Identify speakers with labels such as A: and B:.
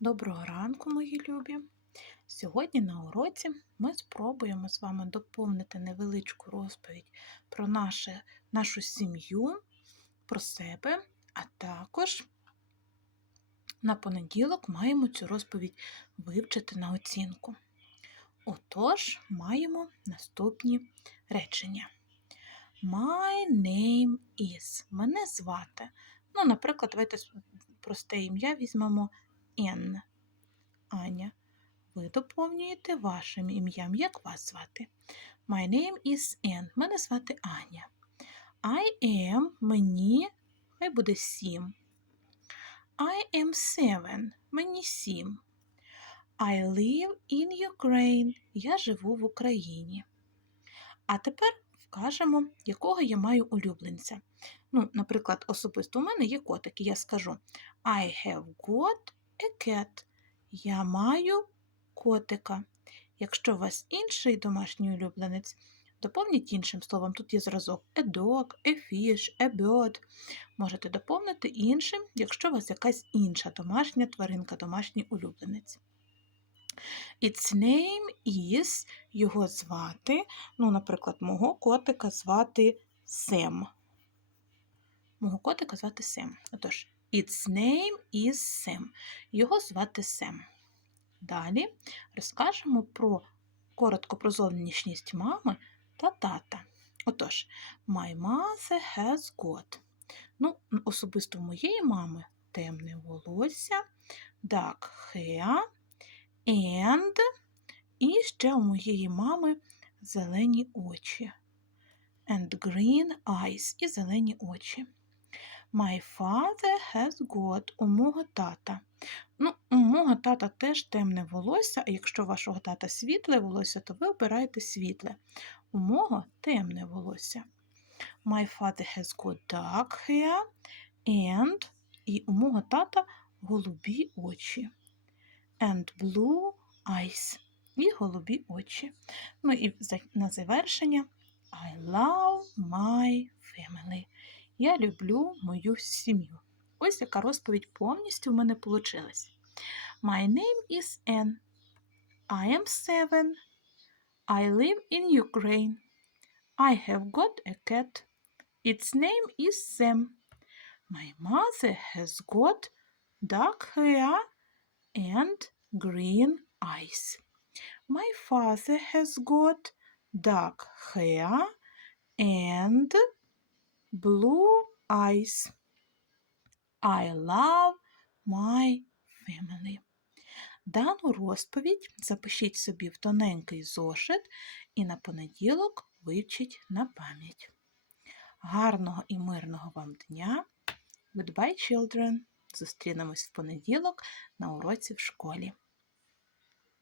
A: Доброго ранку, мої любі! Сьогодні на уроці ми спробуємо з вами доповнити невеличку розповідь про наше, нашу сім'ю, про себе, а також на понеділок маємо цю розповідь вивчити на оцінку. Отож, маємо наступні речення. My name is. Мене звати. Ну, наприклад, давайте просте ім'я візьмемо N. Аня. Ви доповнюєте вашим ім'ям. Як вас звати? My name is N. Мене звати Аня. I am мені хай буде сім. I am seven. Мені сім. I live in Ukraine. Я живу в Україні. А тепер вкажемо, якого я маю улюбленця. Ну, Наприклад, особисто у мене є котик, і я скажу I have got cat. Я маю котика. Якщо у вас інший домашній улюбленець, доповніть іншим словом. Тут є зразок a dog, a fish, a bird. Можете доповнити іншим, якщо у вас якась інша домашня тваринка, домашній улюбленець. Its name is його звати. Ну, наприклад, мого котика звати Сем. Мого котика звати Сем. Отож, its name is Sam. Його звати Сем. Далі розкажемо про коротко про зовнішність мами та тата. Отож, my mother has got. Ну, особисто у моєї мами темне волосся, dark hair, and і ще у моєї мами зелені очі. And green eyes і зелені очі. My father has got у мого тата. Ну, у мого тата теж темне волосся, а якщо у вашого тата світле волосся, то ви обираєте світле. У мого темне волосся. My father has got dark hair and і у мого тата голубі очі. And blue eyes. І голубі очі. Ну і на завершення I love my family. Я люблю мою сім'ю. Ось яка розповідь повністю в мене вийшла. My name is Anne. I am seven. I live in Ukraine. I have got a cat. Its name is Sam. My mother has got dark hair and green eyes. My father has got dark hair and blue eyes. I love my family. Дану розповідь запишіть собі в тоненький зошит і на понеділок вивчіть на пам'ять. Гарного і мирного вам дня! Goodbye, children! Зустрінемось в понеділок на уроці в школі.